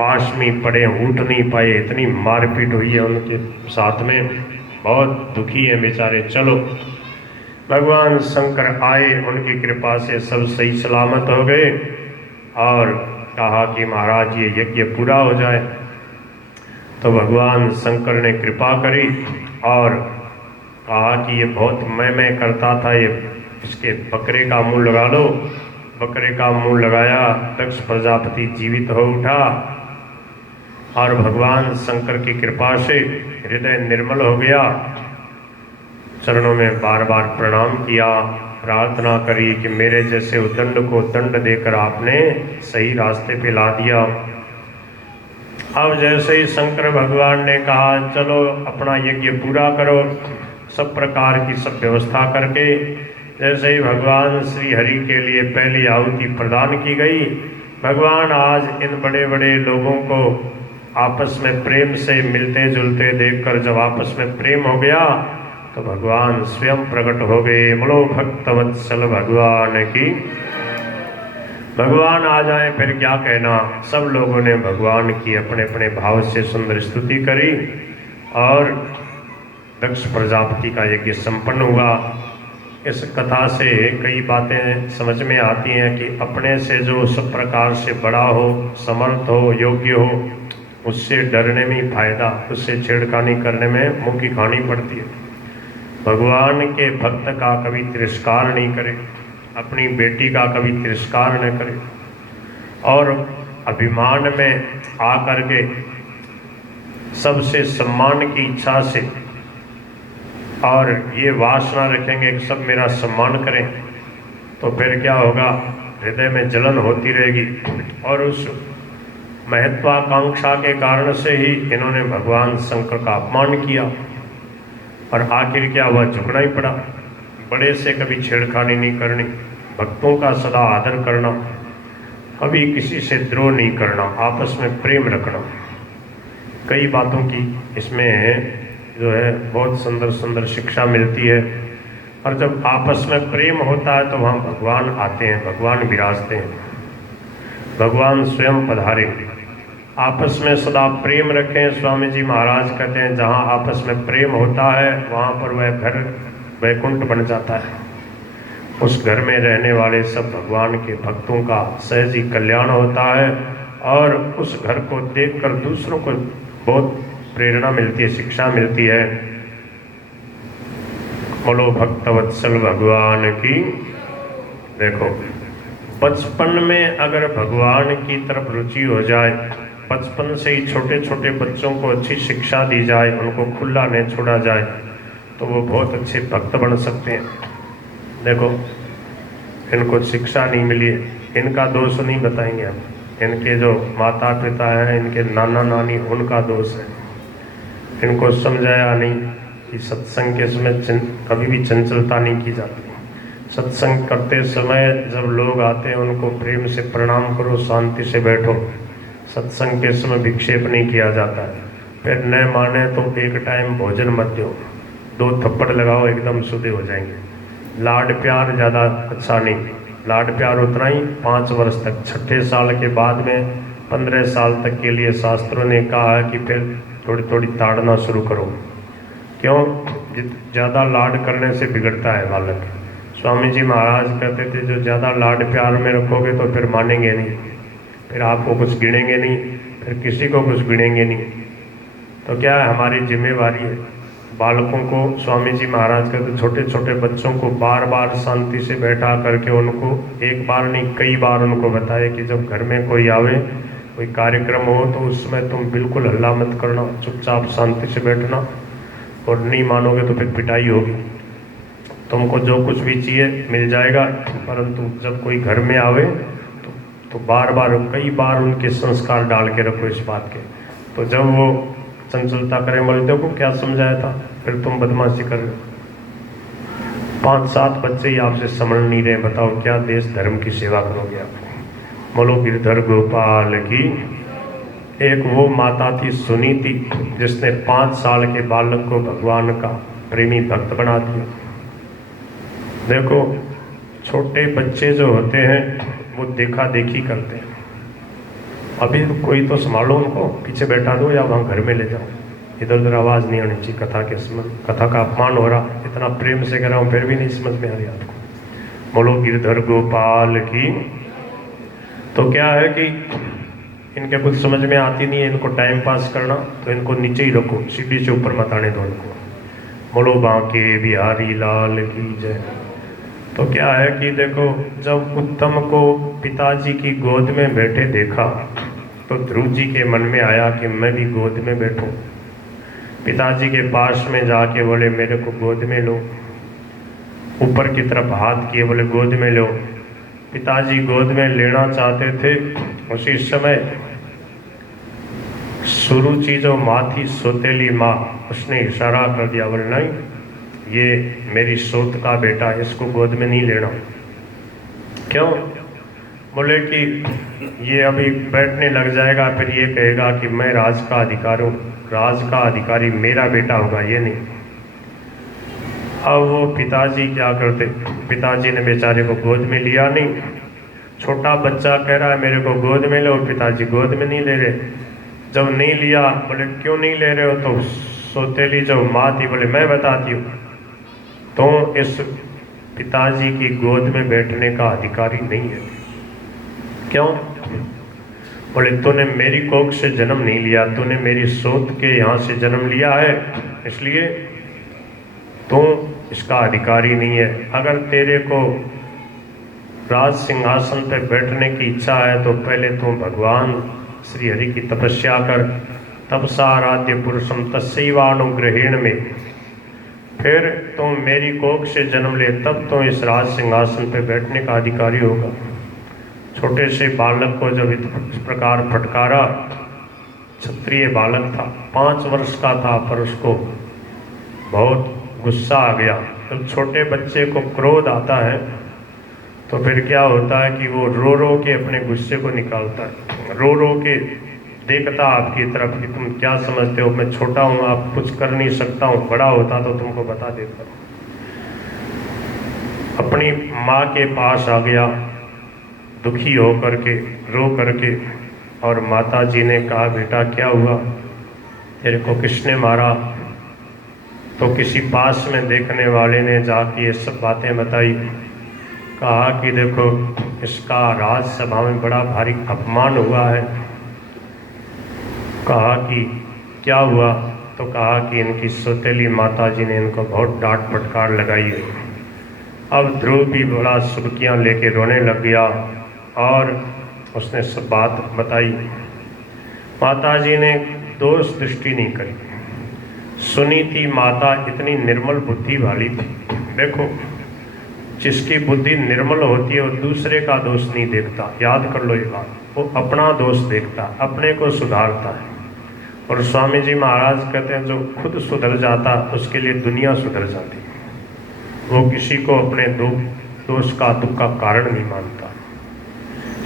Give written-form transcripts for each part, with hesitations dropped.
पास में पड़े, उठ नहीं पाए, इतनी मारपीट हुई है उनके साथ में, बहुत दुखी है बेचारे। चलो भगवान शंकर आए, उनकी कृपा से सब सही सलामत हो गए और कहा कि महाराज ये यज्ञ पूरा हो जाए। तो भगवान शंकर ने कृपा करी और कहा कि ये बहुत मैं करता था, ये इसके बकरे का मुंह लगा लो। बकरे का मुंह लगाया, दक्ष प्रजापति जीवित हो उठा और भगवान शंकर की कृपा से हृदय निर्मल हो गया। चरणों में बार बार प्रणाम किया, प्रार्थना करी कि मेरे जैसे उद्दंड को दंड देकर आपने सही रास्ते पे ला दिया। अब जैसे ही शंकर भगवान ने कहा चलो अपना यज्ञ पूरा करो, सब प्रकार की सब व्यवस्था करके, जैसे ही भगवान श्री हरि के लिए पहली आहुति प्रदान की गई, भगवान आज इन बड़े बड़े लोगों को आपस में प्रेम से मिलते जुलते देखकर जब आपस में प्रेम हो गया तो भगवान स्वयं प्रकट हो गए। बोलो भक्तवत्सल भगवान की। भगवान आ जाए फिर क्या कहना। सब लोगों ने भगवान की अपने अपने भाव से सुंदर स्तुति करी और दक्ष प्रजापति का यज्ञ संपन्न हुआ। इस कथा से कई बातें समझ में आती हैं कि अपने से जो सब प्रकार से बड़ा हो, समर्थ हो, योग्य हो, उससे डरने में ही फायदा, उससे छेड़खानी करने में मुंह की खानी पड़ती है। भगवान के भक्त का कभी तिरस्कार नहीं करे, अपनी बेटी का कभी तिरस्कार न करे और अभिमान में आकर के सबसे सम्मान की इच्छा से और ये वासना रखेंगे कि सब मेरा सम्मान करें, तो फिर क्या होगा, हृदय में जलन होती रहेगी और उस महत्वाकांक्षा के कारण से ही इन्होंने भगवान शंकर का अपमान किया और आखिर क्या हुआ, झुकना ही पड़ा। बड़े से कभी छेड़खानी नहीं करनी, भक्तों का सदा आदर करना, कभी किसी से द्रोह नहीं करना, आपस में प्रेम रखना। कई बातों की इसमें जो है बहुत सुंदर सुंदर शिक्षा मिलती है। और जब आपस में प्रेम होता है तो वहाँ भगवान आते हैं, भगवान विराजते हैं, भगवान स्वयं पधारे। आपस में सदा प्रेम रखें। स्वामी जी महाराज कहते हैं जहाँ आपस में प्रेम होता है वहाँ पर वह घर वैकुंठ बन जाता है। उस घर में रहने वाले सब भगवान के भक्तों का सहज ही कल्याण होता है और उस घर को देखकर दूसरों को बहुत प्रेरणा मिलती है, शिक्षा मिलती है। बोलो भक्तवत्सल भगवान की। देखो बचपन में अगर भगवान की तरफ रुचि हो जाए, बचपन से ही छोटे छोटे बच्चों को अच्छी शिक्षा दी जाए, उनको खुला नहीं छोड़ा जाए, तो वो बहुत अच्छे भक्त बन सकते हैं। देखो इनको शिक्षा नहीं मिली है, इनका दोष नहीं बताएंगे हम, इनके जो माता पिता हैं, इनके नाना नानी, उनका दोष है। इनको समझाया नहीं कि सत्संग के समय कभी भी चंचलता नहीं की जाती। सत्संग करते समय जब लोग आते हैं उनको प्रेम से प्रणाम करो, शांति से बैठो। सत्संग के समय विक्षेप नहीं किया जाता है। फिर न माने तो एक टाइम भोजन मत दो, 2 थप्पड़ लगाओ, एकदम शुद्ध हो जाएंगे। लाड प्यार ज़्यादा अच्छा नहीं, लाड प्यार उतना ही 5 वर्ष तक, 6ठे साल के बाद में 15 साल तक के लिए शास्त्रों ने कहा है कि फिर थोड़ी थोड़ी ताड़ना शुरू करो। क्यों? ज़्यादा लाड करने से बिगड़ता है बालक। स्वामी जी महाराज कहते थे जो ज़्यादा लाड प्यार में रखोगे तो फिर मानेंगे नहीं, फिर आपको कुछ गिनेंगे नहीं, फिर किसी को कुछ गिनेंगे नहीं। तो क्या है, हमारी जिम्मेवारी है बालकों को। स्वामी जी महाराज कहते छोटे छोटे बच्चों को बार बार शांति से बैठा करके उनको एक बार नहीं कई बार उनको बताए कि जब घर में कोई आवे, कोई कार्यक्रम हो तो उसमें तुम बिल्कुल हल्ला मत करना, चुपचाप शांति से बैठना, और नहीं मानोगे तो फिर पिटाई होगी। तुमको जो कुछ भी चाहिए मिल जाएगा, परंतु जब कोई घर में आवे तो बार बार कई बार उनके संस्कार डाल के रखो इस बात के। तो जब वो चंचलता करें, बोले देखो क्या समझाया था, फिर तुम बदमाशी कर रहे हो। 5-7 बच्चे ही आपसे समझ नहीं रहे, बताओ क्या देश धर्म की सेवा करोगे आप। बोलो गिरधर गोपाल की। एक वो माता थी सुनीति, जिसने 5 साल के बालक को भगवान का प्रेमी भक्त बना दिया। देखो छोटे बच्चे जो होते हैं वो देखा देखी करते हैं अभी कोई तो संभालो उनको, पीछे बैठा दो या वहाँ घर में ले जाओ, इधर उधर आवाज़ नहीं होनी चाहिए कथा के समय। कथा का अपमान हो रहा, इतना प्रेम से कह रहा हूँ फिर भी नहीं समझ में आ रही आपको। बोलो गिरधर गोपाल की। तो क्या है कि इनके कुछ समझ में आती नहीं है, इनको टाइम पास करना, तो इनको नीचे ही रखो, सीढ़ी से ऊपर मत आने दो इनको। बोलो बांके बिहारी लाल की जय। तो क्या है कि देखो, जब उत्तम को पिताजी की गोद में बैठे देखा तो ध्रुव जी के मन में आया कि मैं भी गोद में बैठूं। पिताजी के पास में जाके बोले मेरे को गोद में लो, ऊपर की तरफ हाथ किए, बोले गोद में लो। पिताजी गोद में लेना चाहते थे, उसी समय सुरुचि जो माँ थी, सोतेली माँ, उसने इशारा कर दिया, बोले नहीं, ये मेरी सोत का बेटा, इसको गोद में नहीं लेना। क्यों? बोले कि ये अभी बैठने लग जाएगा, फिर ये कहेगा कि मैं राज का अधिकारी हूँ, राज का अधिकारी मेरा बेटा होगा, ये नहीं। अब वो पिताजी क्या करते, पिताजी ने बेचारे को गोद में लिया नहीं। छोटा बच्चा कह रहा है मेरे को गोद में लो, पिताजी गोद में नहीं ले रहे। जब नहीं लिया, बोले क्यों नहीं ले रहे हो? तो सोतेली जो माँ थी बोले मैं बताती हूँ, तो इस पिताजी की गोद में बैठने का अधिकारी नहीं है। क्यों? बोले तूने मेरी कोख से जन्म नहीं लिया, तूने मेरी सोत के यहाँ से जन्म लिया है, इसलिए तू इसका अधिकारी नहीं है। अगर तेरे को राज सिंहासन पर बैठने की इच्छा है तो पहले तू भगवान श्री हरि की तपस्या कर, तपसा आराध्य पुरुषम तस्यैवानुग्रहेण में, फिर तुम मेरी कोख से जन्म ले, तब तो इस राज सिंहासन पर बैठने का अधिकारी होगा। छोटे से बालक को जब इस प्रकार फटकारा, क्षत्रिय बालक था, 5 वर्ष का था, पर उसको बहुत गुस्सा आ गया। जब छोटे बच्चे को क्रोध आता है तो फिर क्या होता है कि वो रो रो के अपने गुस्से को निकालता है, रो रो के देखता आपकी तरफ कि तुम क्या समझते हो, मैं छोटा हूँ, आप कुछ कर नहीं सकता हूँ, बड़ा होता तो तुमको बता देता। अपनी माँ के पास आ गया दुखी हो करके, रो करके, और माता जी ने कहा बेटा क्या हुआ, तेरे को किसने मारा? तो किसी पास में देखने वाले ने जाके ये सब बातें बताई। कहा कि देखो इसका राजसभा में बड़ा भारी अपमान हुआ है। कहा कि क्या हुआ? तो कहा कि इनकी सौतेली माता जी ने इनको बहुत डांट फटकार लगाई है। अब ध्रुव भी बड़ा सुबकियाँ लेके रोने लग गया और उसने सब बात बताई। माता जी ने दोष दृष्टि नहीं करी, सुनी थी। माता इतनी निर्मल बुद्धि वाली थी। देखो जिसकी बुद्धि निर्मल होती है वो दूसरे का दोष नहीं देखता, याद कर लो ये बात, वो अपना दोष देखता, अपने को सुधारता है। और स्वामी जी महाराज कहते हैं जो खुद सुधर जाता उसके लिए दुनिया सुधर जाती। वो किसी को अपने दोष का, दुख का कारण नहीं मानता।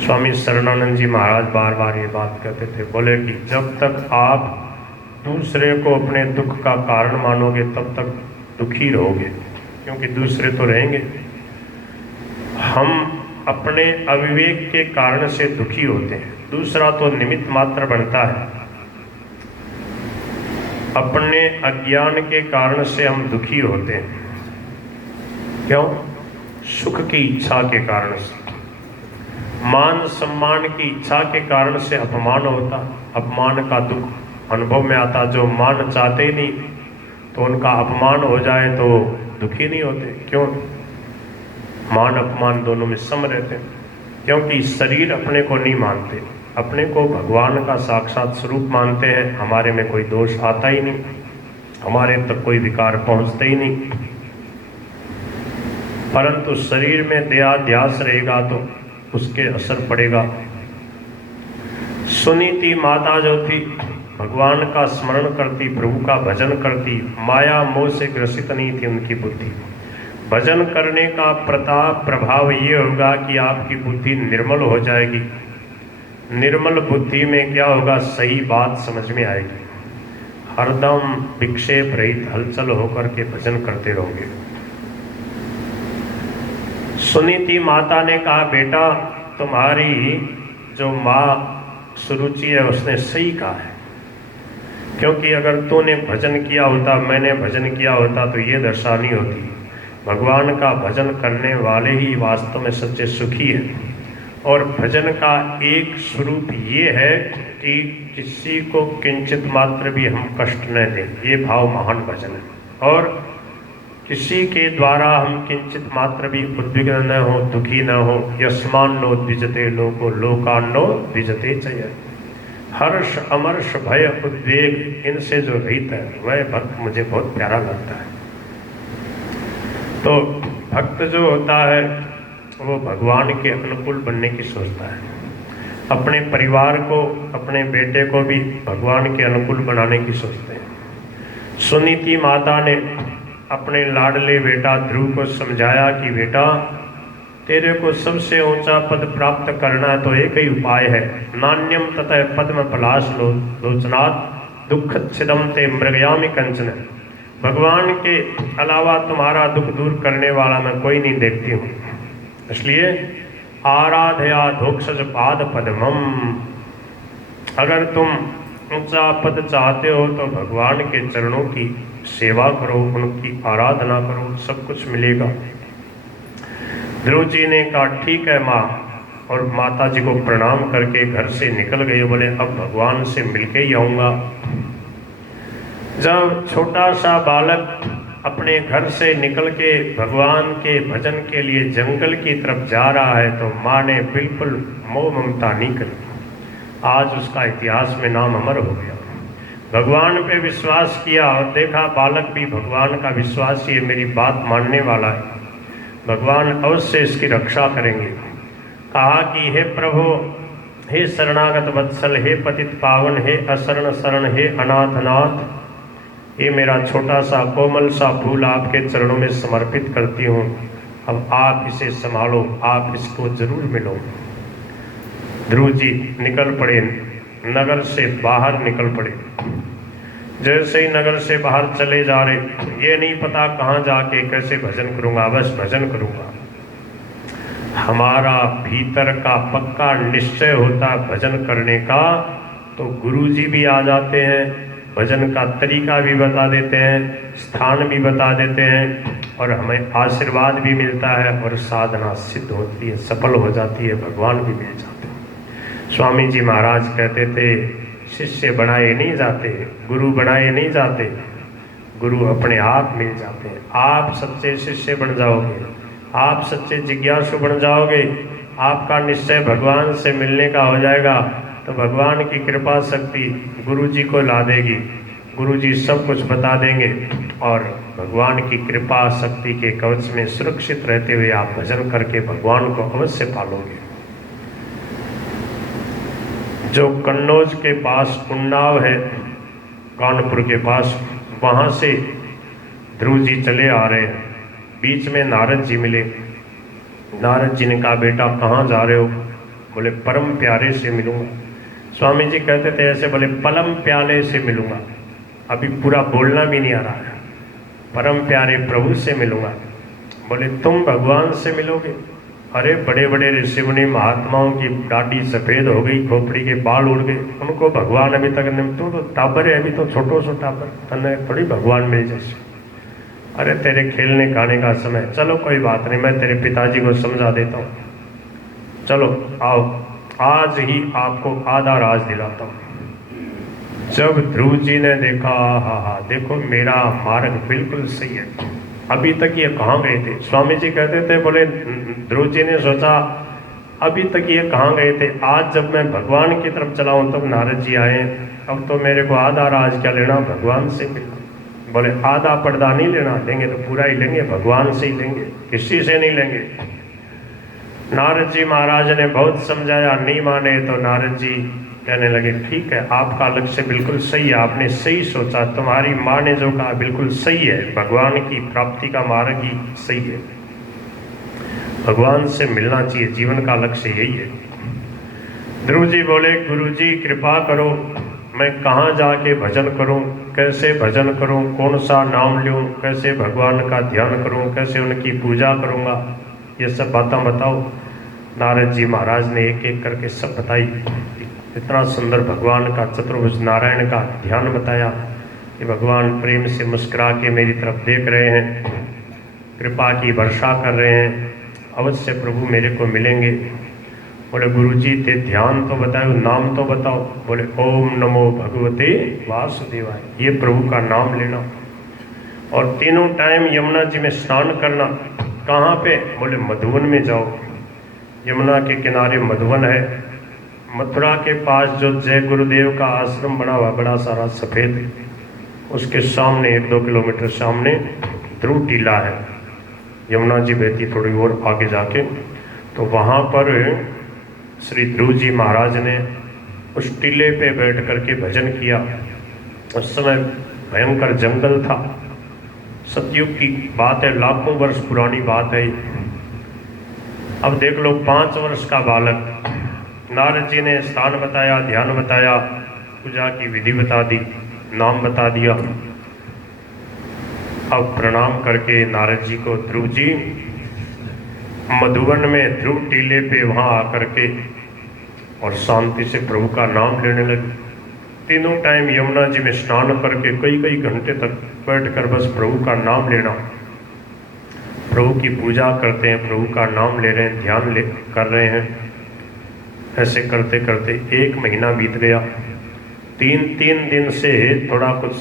स्वामी शरणानंद जी महाराज बार बार ये बात कहते थे, बोले कि जब तक आप दूसरे को अपने दुख का कारण मानोगे तब तक दुखी रहोगे, क्योंकि दूसरे तो रहेंगे। हम अपने अविवेक के कारण से दुखी होते हैं, दूसरा तो निमित्त मात्र बनता है। अपने अज्ञान के कारण से हम दुखी होते हैं। क्यों? सुख की इच्छा के कारण से, मान सम्मान की इच्छा के कारण से अपमान होता, अपमान का दुख अनुभव में आता। जो मान चाहते ही नहीं तो उनका अपमान हो जाए तो दुखी नहीं होते। क्यों? मान अपमान दोनों में सम रहते हैं, क्योंकि शरीर अपने को नहीं मानते, अपने को भगवान का साक्षात स्वरूप मानते हैं। हमारे में कोई दोष आता ही नहीं, हमारे तक कोई विकार पहुंचते ही नहीं। परंतु शरीर में देहाध्यास रहेगा तो उसके असर पड़ेगा। सुनीति माता जो थी, भगवान का स्मरण करती, प्रभु का भजन करती, माया मोह से ग्रसित नहीं थी उनकी बुद्धि। भजन करने का प्रभाव ये होगा कि आपकी बुद्धि निर्मल हो जाएगी। निर्मल बुद्धि में क्या होगा? सही बात समझ में आएगी। हरदम विक्षेप रहित हलचल होकर के भजन करते रहोगे। सुनीति माता ने कहा बेटा तुम्हारी जो माँ सुरुचि है उसने सही कहा है, क्योंकि अगर तूने भजन किया होता, मैंने भजन किया होता तो ये दशा नहीं होती। भगवान का भजन करने वाले ही वास्तव में सच्चे सुखी हैं। और भजन का एक स्वरूप ये है कि किसी को किंचित मात्र भी हम कष्ट न दें, ये भाव महान भजन है। और किसी के द्वारा हम किंचित मात्र भी उद्विग्न न हो, दुखी न हो। यस्मान्नो द्विजते लोको लोकान्नो द्विजते चय। हर्ष अमर्ष भय उद्वेग इनसे जो रहित है वह भक्त मुझे बहुत प्यारा लगता है। तो भक्त जो होता है वो भगवान के अनुकूल बनने की सोचता है। अपने परिवार को, अपने बेटे को भी भगवान के अनुकूल बनाने की सोचते हैं। सुनीति माता ने अपने लाडले बेटा ध्रुव को समझाया कि बेटा, तेरे को सबसे ऊंचा पद प्राप्त करना है तो एक ही उपाय है, नान्यम ततः पद्म पलाश लोचनात् दुःखच्छिदं ते मृगयामि कंचन। भगवान के अलावा तुम्हारा दुख दूर करने वाला मैं कोई नहीं देखती हूँ, इसलिए आराधया धोक्षज पाद पद्मम। अगर तुम ऊंचा पद चाहते हो तो भगवान के चरणों की सेवा करो, उनकी आराधना करो, सब कुछ मिलेगा। ध्रुव जी ने कहा ठीक है माँ, और माता जी को प्रणाम करके घर से निकल गए। बोले अब भगवान से मिलके ही आऊँगा। जब छोटा सा बालक अपने घर से निकल के भगवान के भजन के लिए जंगल की तरफ जा रहा है तो माँ ने बिल्कुल मोह ममता नहीं करी। आज उसका इतिहास में नाम अमर हो गया। भगवान पे विश्वास किया और देखा बालक भी भगवान का विश्वासी है, मेरी बात मानने वाला है, भगवान अवश्य इसकी रक्षा करेंगे। कहा कि हे प्रभु, हे शरणागत वत्सल, हे पतित पावन, हे अशरण शरण, हे अनाथनाथ, ये मेरा छोटा सा कोमल सा फूल आपके चरणों में समर्पित करती हूँ। अब आप इसे संभालो, आप इसको जरूर मिलो। ध्रुव जी निकल पड़े, नगर से बाहर निकल पड़े। जैसे ही नगर से बाहर चले जा रहे, ये नहीं पता कहाँ जाके कैसे भजन करूँगा, बस भजन करूँगा। हमारा भीतर का पक्का निश्चय होता भजन करने का तो गुरु जी भी आ जाते हैं, भजन का तरीका भी बता देते हैं, स्थान भी बता देते हैं, और हमें आशीर्वाद भी मिलता है और साधना सिद्ध होती है, सफल हो जाती है, भगवान भी मिल जाते हैं। स्वामी जी महाराज कहते थे शिष्य बनाए नहीं जाते, गुरु बनाए नहीं जाते, गुरु अपने आप मिल जाते हैं। आप सच्चे शिष्य बन जाओगे, आप सच्चे जिज्ञासु बन जाओगे, आपका निश्चय भगवान से मिलने का हो जाएगा तो भगवान की कृपा शक्ति गुरु जी को ला देगी। गुरु जी सब कुछ बता देंगे और भगवान की कृपा शक्ति के कवच में सुरक्षित रहते हुए आप भजन करके भगवान को अवश्य पालोगे। जो कन्नौज के पास उन्नाव है, कानपुर के पास, वहाँ से ध्रुव जी चले आ रहे हैं। बीच में नारद जी मिले। नारद जी ने कहा बेटा कहाँ जा रहे हो? बोले परम प्यारे से मिलूंगा। स्वामी जी कहते थे ऐसे, बोले पलम प्याले से मिलूंगा। अभी पूरा बोलना भी नहीं आ रहा है। परम प्यारे प्रभु से मिलूंगा। बोले तुम भगवान से मिलोगे? अरे बड़े बड़े ऋषि मुनि महात्माओं की दाढ़ी सफ़ेद हो गई, खोपड़ी के बाल उड़ गए, उनको भगवान अभी तक नहीं। तू तो टाबर है, अभी तो छोटो सो टाबर, तने थोड़ी भगवान मिल जैसे। अरे तेरे खेलने खाने का समय, चलो कोई बात नहीं, मैं तेरे पिताजी को समझा देता हूँ, चलो आओ, आज ही आपको आधा राज दिलाता हूँ। जब ध्रुव जी ने देखा, हा देखो मेरा मार्ग बिल्कुल सही है। अभी तक ये कहाँ गए थे? स्वामी जी कहते थे, बोले ध्रुव जी ने सोचा अभी तक ये कहाँ गए थे, आज जब मैं भगवान की तरफ चला हूँ तब नारद जी आए, अब तो मेरे को आधा राज क्या लेना, भगवान से मिलना। बोले आधा पर्दा नहीं लेना, लेंगे तो पूरा ही लेंगे, भगवान से ही लेंगे, किसी से नहीं लेंगे। नारद जी महाराज ने बहुत समझाया, नहीं माने तो नारद जी कहने लगे ठीक है, आपका लक्ष्य बिल्कुल सही है, आपने सही सोचा, तुम्हारी माँ ने जो कहा बिल्कुल सही है, भगवान की प्राप्ति का मार्ग ही सही है, भगवान से मिलना चाहिए, जीवन का लक्ष्य यही है। ध्रुव जी बोले गुरु जी कृपा करो, मैं कहाँ जाके भजन करूं, कैसे भजन करूं, कौन सा नाम लूं, कैसे भगवान का ध्यान करूं, कैसे उनकी पूजा करूंगा, ये सब बातें बताओ। नारद जी महाराज ने एक एक करके सब बताई। इतना सुंदर भगवान का चतुर्भुज नारायण का ध्यान बताया कि भगवान प्रेम से मुस्कुरा के मेरी तरफ देख रहे हैं, कृपा की वर्षा कर रहे हैं, अवश्य प्रभु मेरे को मिलेंगे। बोले गुरुजी ते ध्यान तो बताओ, नाम तो बताओ। बोले ओम नमो भगवते वासुदेवाय, ये प्रभु का नाम लेना। और तीनों टाइम यमुना जी में स्नान करना। कहाँ पे? बोले मधुवन में जाओ, यमुना के किनारे मधुवन है। मथुरा के पास जो जय गुरुदेव का आश्रम बना हुआ बड़ा सारा सफ़ेद, उसके सामने 1-2 किलोमीटर सामने ध्रुव टीला है, यमुना जी बहती थोड़ी और आगे जाके। तो वहाँ पर श्री ध्रुव जी महाराज ने उस टीले पे बैठ करके भजन किया। उस समय भयंकर जंगल था, सतयुग की बात है, लाखों वर्ष पुरानी बात है। अब देख लो 5 वर्ष का बालक, नारद जी ने स्थान बताया, ध्यान बताया, पूजा की विधि बता दी, नाम बता दिया। अब प्रणाम करके नारद जी को ध्रुव जी मधुवन में ध्रुव टीले पे वहाँ आकर के और शांति से प्रभु का नाम लेने लगे। तीनों टाइम यमुना जी में स्नान करके कई घंटे तक बैठकर बस प्रभु का नाम लेना, प्रभु की पूजा करते हैं, प्रभु का नाम ले रहे हैं, ध्यान कर रहे हैं। ऐसे करते करते 1 महीना बीत गया। 3 दिन से थोड़ा कुछ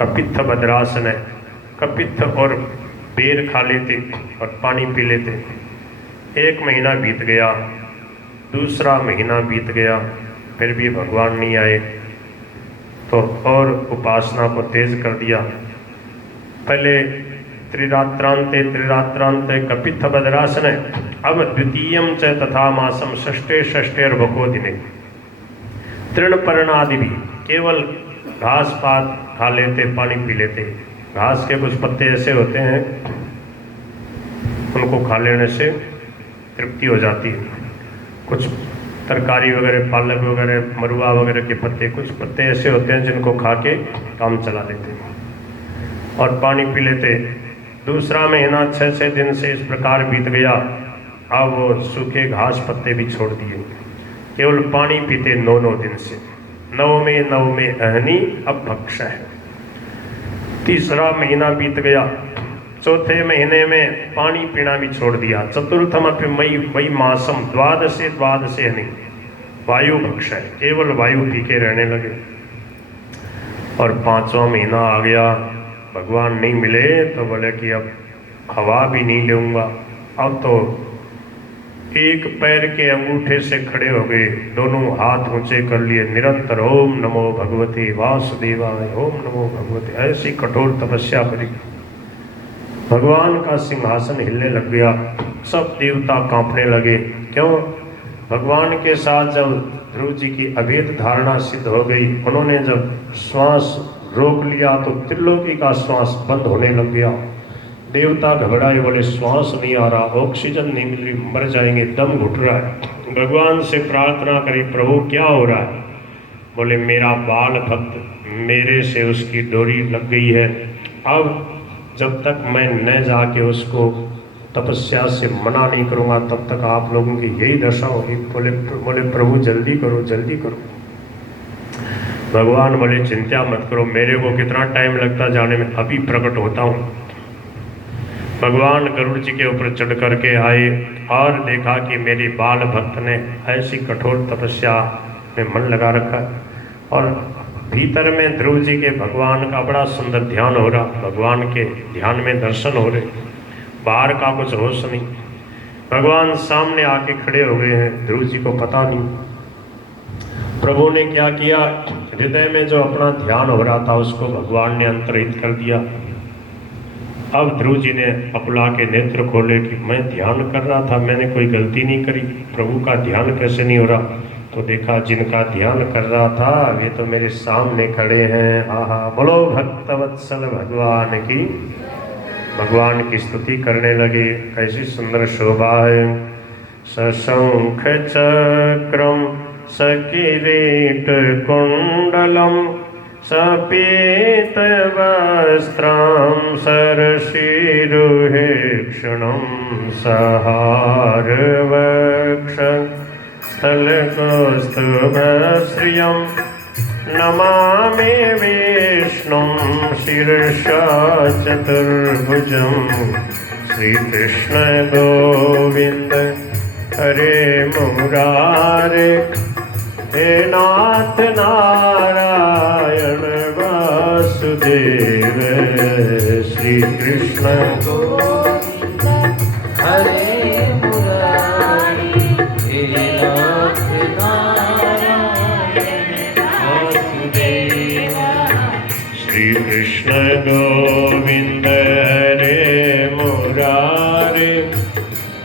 कपित्थ भद्रासन है, कपित्थ और बेर खा लेते और पानी पी लेते। 1 महीना बीत गया, दूसरा महीना बीत गया, फिर भी भगवान नहीं आए। तो और उपासना को तेज कर दिया। पहले त्रिरात्रांते कपित्थ भद्रासन है, अब द्वितीयम च तथा मासम षष्ठेर्भको दिने तृणपर्णादि भी, केवल घास पात खा लेते, पानी पी लेते। घास के कुछ पत्ते ऐसे होते हैं, उनको खा लेने से तृप्ति हो जाती है। कुछ तरकारी वगैरह, पालक वगैरह, मरुआ वगैरह के पत्ते, कुछ पत्ते ऐसे होते हैं जिनको खा के काम चला लेते और पानी पी लेते। दूसरा महीना 6 दिन से इस प्रकार बीत गया। अब वो सूखे घास पत्ते भी छोड़ दिए, केवल पानी पीते 9 दिन से। 9 में अहनी अब भक्ष है। तीसरा महीना बीत गया, चौथे महीने में पानी पीना भी छोड़ दिया। चतुर्थम अपि मई मासम द्वादशे नहीं, वायु भक्ष है, केवल वायु पी के रहने लगे। और 5वां महीना आ गया, भगवान नहीं मिले तो बोले कि अब हवा भी नहीं लूँगा। अब तो एक पैर के अंगूठे से खड़े हो गए, दोनों हाथ ऊंचे कर लिए, निरंतर ओम नमो भगवते वासुदेवाय, ओम नमो भगवते, ऐसी कठोर तपस्या करी। भगवान का सिंहासन हिलने लग गया, सब देवता कांपने लगे। क्यों? भगवान के साथ जब ध्रुव जी की अभेद धारणा सिद्ध हो गई, उन्होंने जब श्वास रोक लिया तो त्रिलोकी का श्वास बंद होने लग गया। देवता घबराए, बोले श्वास नहीं आ रहा, ऑक्सीजन नहीं मिल रही, मर जाएंगे, दम घुट रहा है। भगवान से प्रार्थना करी, प्रभु क्या हो रहा है? बोले मेरा बाल भक्त, मेरे से उसकी डोरी लग गई है। अब जब तक मैं न जाके उसको तपस्या से मना नहीं करूँगा तब तक आप लोगों की यही दशा होगी। बोले प्रभु जल्दी करो, जल्दी करो। भगवान बोले चिंता मत करो, मेरे को कितना टाइम लगता जाने में, अभी प्रकट होता हूँ। भगवान गरुड़ जी के ऊपर चढ़ करके आए और देखा कि मेरे बाल भक्त ने ऐसी कठोर तपस्या में मन लगा रखा है। और भीतर में ध्रुव जी के भगवान का बड़ा सुंदर ध्यान हो रहा, भगवान के ध्यान में दर्शन हो रहे, बाहर का कुछ होश नहीं। भगवान सामने आके खड़े हो गए हैं, ध्रुव जी को पता नहीं। प्रभु ने क्या किया, हृदय में जो अपना ध्यान हो रहा था उसको भगवान ने अंतरहित कर दिया। अब ध्रुव जी ने अपना के नेत्र खोले कि मैं ध्यान कर रहा था, मैंने कोई गलती नहीं करी, प्रभु का ध्यान कैसे नहीं हो रहा? तो देखा जिनका ध्यान कर रहा था वे तो मेरे सामने खड़े हैं। आहा, बोलो भक्तवत्सल भगवान की। भगवान की स्तुति करने लगे, कैसी सुंदर शोभा है। सशंख चक्रम सकिरीट कुंडलम सपीत वस्त्रम सरशिरुहे क्षणम सहार वक्ष स्थलकौस्तुभश्रियं नमामि विष्णुं शीर्षा चतुर्भुजं श्रीकृष्ण गोविंद हरे मुरारे हे नाथ नारायण वासुदेव श्री कृष्ण गोविंद हरे मुरारी हे नाथ नारायण वासुदेव श्री कृष्ण गोविंद हरे मुरारे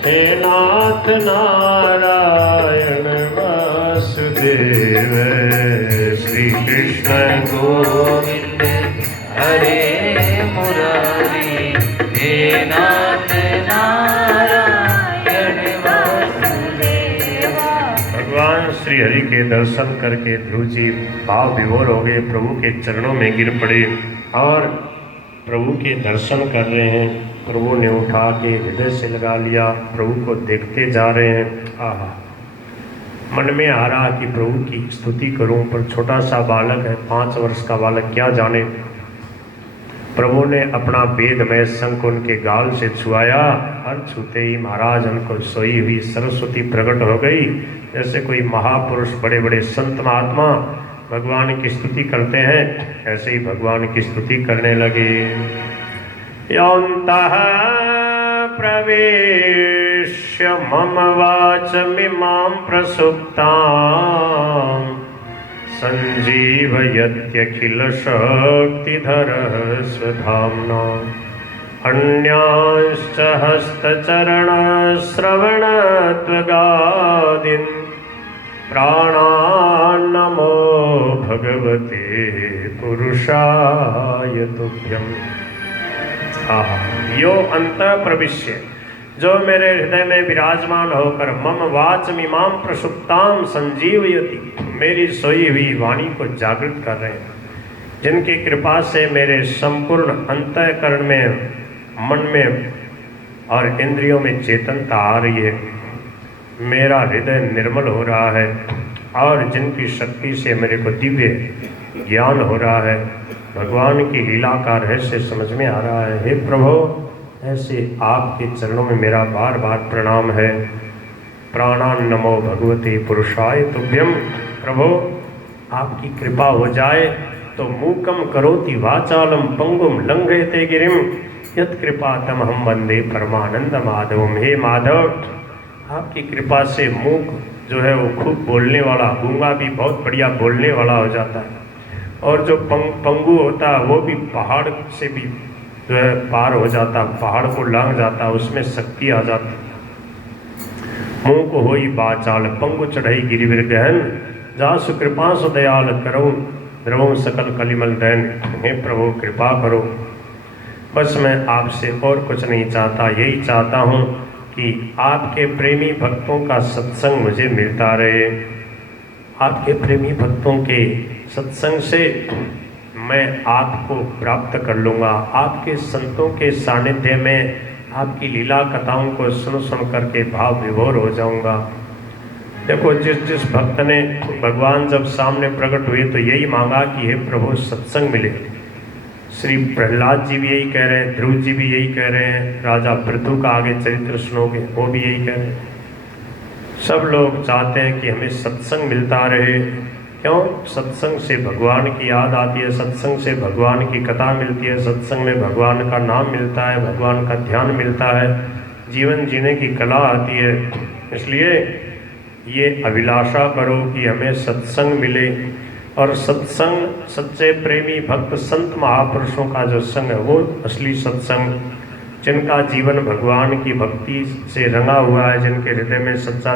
हे नाथ नारायण वासुदेव श्री कृष्ण गोविंद हरे मुरारी हे नाथ नारायण वासुदेव। भगवान श्री हरि के दर्शन करके ध्रुव जी भाव विभोर हो गए, प्रभु के चरणों में गिर पड़े और प्रभु के दर्शन कर रहे हैं। प्रभु ने उठा के हृदय से लगा लिया, प्रभु को देखते जा रहे हैं। आहा, मन में आ रहा कि प्रभु की स्तुति करूं, पर छोटा सा बालक है, 5 वर्ष का बालक, क्या जाने। प्रभु ने अपना वेदमय शंख उनके गाल से छुआया और छूते ही महाराज उनको सोई हुई सरस्वती प्रकट हो गई। जैसे कोई महापुरुष, बड़े बड़े संत महात्मा भगवान की स्तुति करते हैं, ऐसे ही भगवान की स्तुति करने लगे। योऽन्तः प्रवेश्य मम वाचमिमां प्रसुप्तां सञ्जीवयत्यखिलशक्तिधरः स्वधाम्ना अन्यांश्च हस्तचरणश्रवणत्वगादीन् प्राणान्नमो भगवते पुरुषाय तुभ्यम्। यो अंतः प्रविश्य, जो मेरे हृदय में विराजमान होकर मम वाचमिमां प्रसुप्तां संजीवयति, मेरी सोई हुई वाणी को जागृत कर रहे हैं, जिनकी कृपा से मेरे संपूर्ण अंतःकरण में, मन में और इंद्रियों में चेतनता आ रही है, मेरा हृदय निर्मल हो रहा है और जिनकी शक्ति से मेरे को दिव्य ज्ञान हो रहा है, भगवान की लीला का रहस्य समझ में आ रहा है। हे प्रभु, ऐसे आपके चरणों में मेरा बार बार प्रणाम है। प्राणान नमो भगवते पुरुषाय तुभ्यम। प्रभु, आपकी कृपा हो जाए तो मूकम करोति वाचालम पंगुम लंघयते गिरिम यत कृपा तम हम वंदे परमानंद माधवम। हे माधव, आपकी कृपा से मूक जो है वो खूब बोलने वाला, गूंगा भी बहुत बढ़िया बोलने वाला हो जाता है, और जो पंगु होता है वो भी पहाड़ से भी जो है पार हो जाता, पहाड़ को लांघ जाता, उसमें शक्ति आ जाती। मुँह को होई बाचाल पंगु चढ़ई गिरिवीर गहन, जासु कृपा सु दयाल करो द्रवों सकल कलिमल दहन। हे प्रभु, कृपा करो। बस मैं आपसे और कुछ नहीं चाहता, यही चाहता हूँ कि आपके प्रेमी भक्तों का सत्संग मुझे मिलता रहे। आपके प्रेमी भक्तों के सत्संग से मैं आपको प्राप्त कर लूँगा। आपके संतों के सानिध्य में आपकी लीला कथाओं को सुन सुन करके भाव विभोर हो जाऊँगा। देखो, जिस भक्त ने भगवान जब सामने प्रकट हुए तो यही मांगा कि हे प्रभु सत्संग मिले। श्री प्रहलाद जी भी यही कह रहे हैं, ध्रुव जी भी यही कह रहे हैं, राजा पृथु का आगे चरित्र सुनोगे वो भी यही कह रहे हैं। सब लोग चाहते हैं कि हमें सत्संग मिलता रहे। क्यों? सत्संग से भगवान की याद आती है, सत्संग से भगवान की कथा मिलती है, सत्संग में भगवान का नाम मिलता है, भगवान का ध्यान मिलता है, जीवन जीने की कला आती है। इसलिए ये अभिलाषा करो कि हमें सत्संग मिले, और सत्संग सच्चे प्रेमी भक्त संत महापुरुषों का जो संग है वो असली सत्संग, जिनका जीवन भगवान की भक्ति से रंगा हुआ है, जिनके हृदय में सच्चा